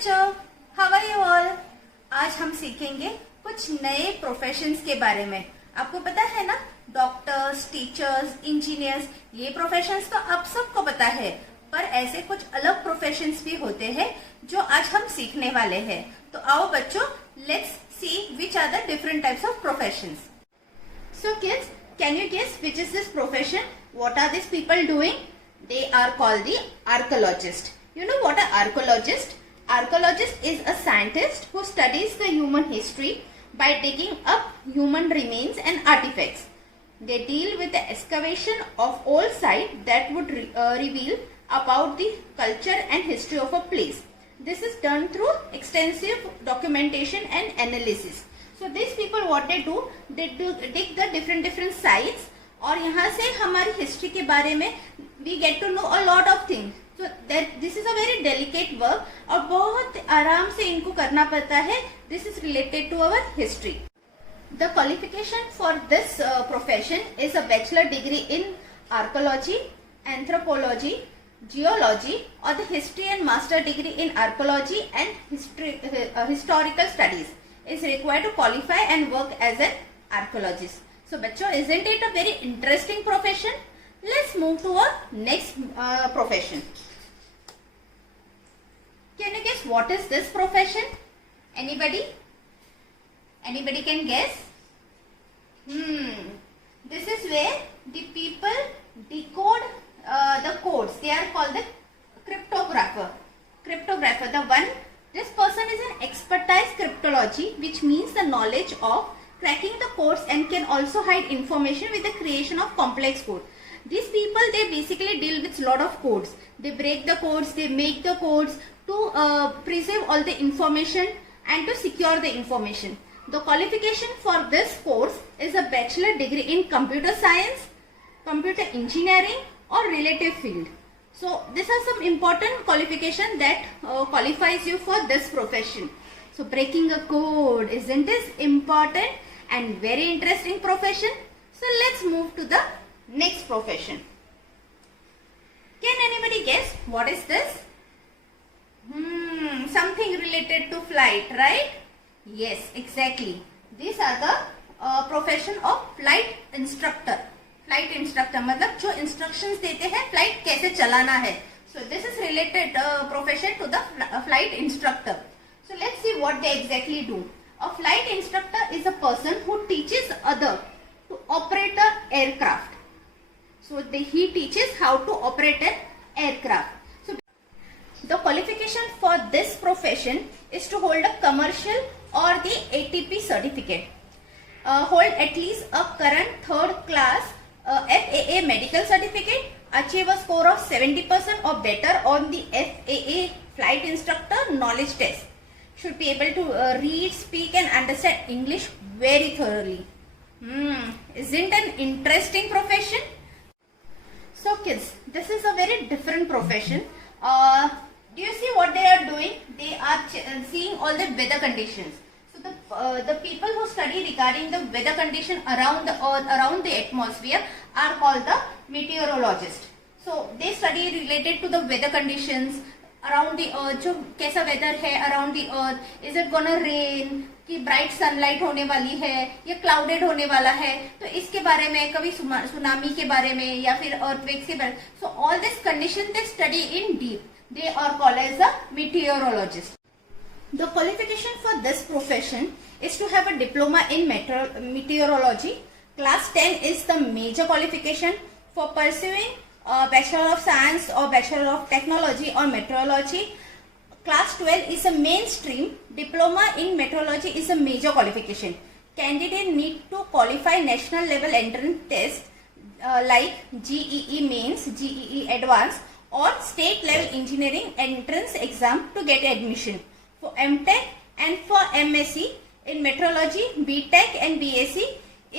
बच्चों, how are you all. आज हम सीखेंगे कुछ नए प्रोफेशंस के बारे में। आपको पता है ना, डॉक्टर्स, टीचर्स, इंजीनियर्स, ये प्रोफेशंस तो आप सबको पता है, पर ऐसे कुछ अलग प्रोफेशंस भी होते हैं जो आज हम सीखने वाले हैं। तो आओ बच्चों, let's see which are the different types of professions. So kids, can you guess which is this profession? What are these people doing? They are called the archaeologist. You know what an archaeologist? Archaeologist is a scientist who studies the human history by digging up human remains and artifacts. They deal with the excavation of old sites that would reveal about the culture and history of a place. This is done through extensive documentation and analysis. So these people what they do dig the different sites और यहाँ से हमारी history के बारे में we get to know a lot of things. So that this is a very delicate work और बहुत आराम से इनको करना पड़ता है. This is related to our history. The qualification for this profession is a bachelor degree in archaeology, anthropology, geology or the history and master degree in archaeology and historical studies is required to qualify and work as an archaeologist. So bachcho, isn't it a very interesting profession? Let's move to our next profession. Can you guess what is this profession? Anybody can guess? This is where the people decode the codes. They are called the cryptographer. This person is an expertise cryptology, which means the knowledge of cracking the codes and can also hide information with the creation of complex code. These people, they basically deal with lot of codes. They break the codes, they make the codes to preserve all the information and to secure the information. The qualification for this course is a bachelor degree in computer science, computer engineering or related field. So these are some important qualification that qualifies you for this profession. So breaking a code, isn't this important and very interesting profession? So let's move to the next profession. Can anybody guess what is this? Something related to flight, right? Yes, exactly. These are the profession of flight instructor. Flight instructor मतलब जो instructions देते हैं flight कैसे चलाना है. So this is related profession to the flight instructor. So let's see what they exactly do. A flight instructor is a person who teaches other to operate a aircraft. So he teaches how to operate an aircraft. So the qualification for this profession is to hold a commercial or the ATP certificate, hold at least a current third class FAA medical certificate, achieve a score of 70% or better on the FAA flight instructor knowledge test, should be able to read, speak and understand English very thoroughly. Isn't an interesting profession? So kids, this is a very different profession. Do you see what they are doing? They are seeing all the weather conditions. The people who study regarding the weather condition around the earth, around the atmosphere are called the meteorologist. So they study related to the weather conditions around the earth. जो कैसा weather है around the earth, is it gonna rain, कि bright sunlight होने वाली है या clouded होने वाला है, तो इसके बारे में, कभी सुनामी के बारे में या फिर earthquakes के बारे में. So all this condition they study in deep. They are called as a meteorologist. The qualification for this profession is to have a diploma in meteorology. Class 10 is the major qualification for pursuing Bachelor of Science or Bachelor of Technology or Meteorology. Class 12 is a mainstream. Diploma in Meteorology is a major qualification. Candidate need to qualify national level entrance test like GEE Mains, GEE Advanced or state level engineering entrance exam to get admission. For MTech and for MSc in meteorology, BTech and BSc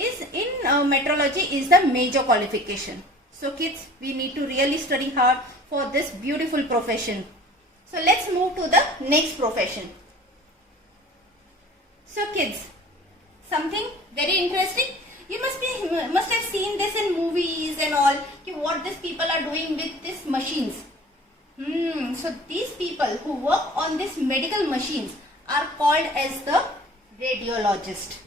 is in meteorology is the major qualification. So kids, we need to really study hard for this beautiful profession. So let's move to the next profession. So kids, something very interesting. You must have seen this in movies and all. What these people are doing with these machines. So these people who work on these medical machines are called as the radiologist.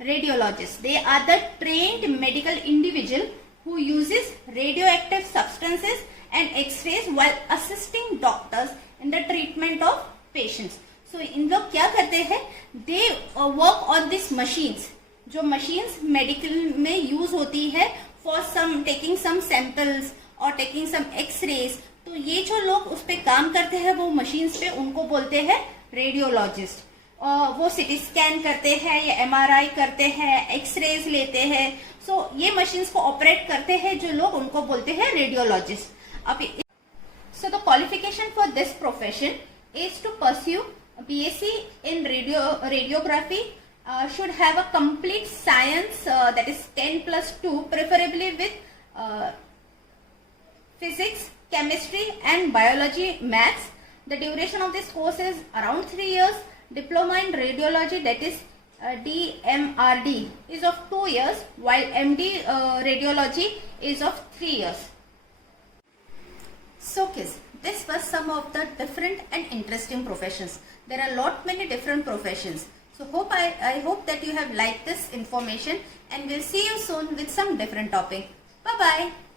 Radiologists. They are the trained medical individual who uses radioactive substances and X-rays while assisting doctors in the treatment of patients. So इन लोग क्या करते हैं? They work on these machines. जो machines medical में use होती है for some taking some samples or taking some X-rays. तो ये जो लोग उस पे काम करते हैं वो machines पे, उनको बोलते हैं रेडियोलॉजिस्ट. वो सिटी स्कैन करते हैं या एमआरआई करते हैं, एक्सरेज लेते हैं. सो ये मशीन्स को ऑपरेट करते हैं जो लोग, उनको बोलते हैं रेडियोलॉजिस्ट. अब so the qualification for this profession is to pursue BSc in radiography. Should have a complete science that is 10+2, preferably with physics, chemistry and biology, maths. The duration of this course is around 3 years. Diploma in radiology, that is DMRD, is of 2 years, while MD radiology is of 3 years. So kids, this was some of the different and interesting professions. There are many different professions. So I hope that you have liked this information, and we'll see you soon with some different topic. Bye bye.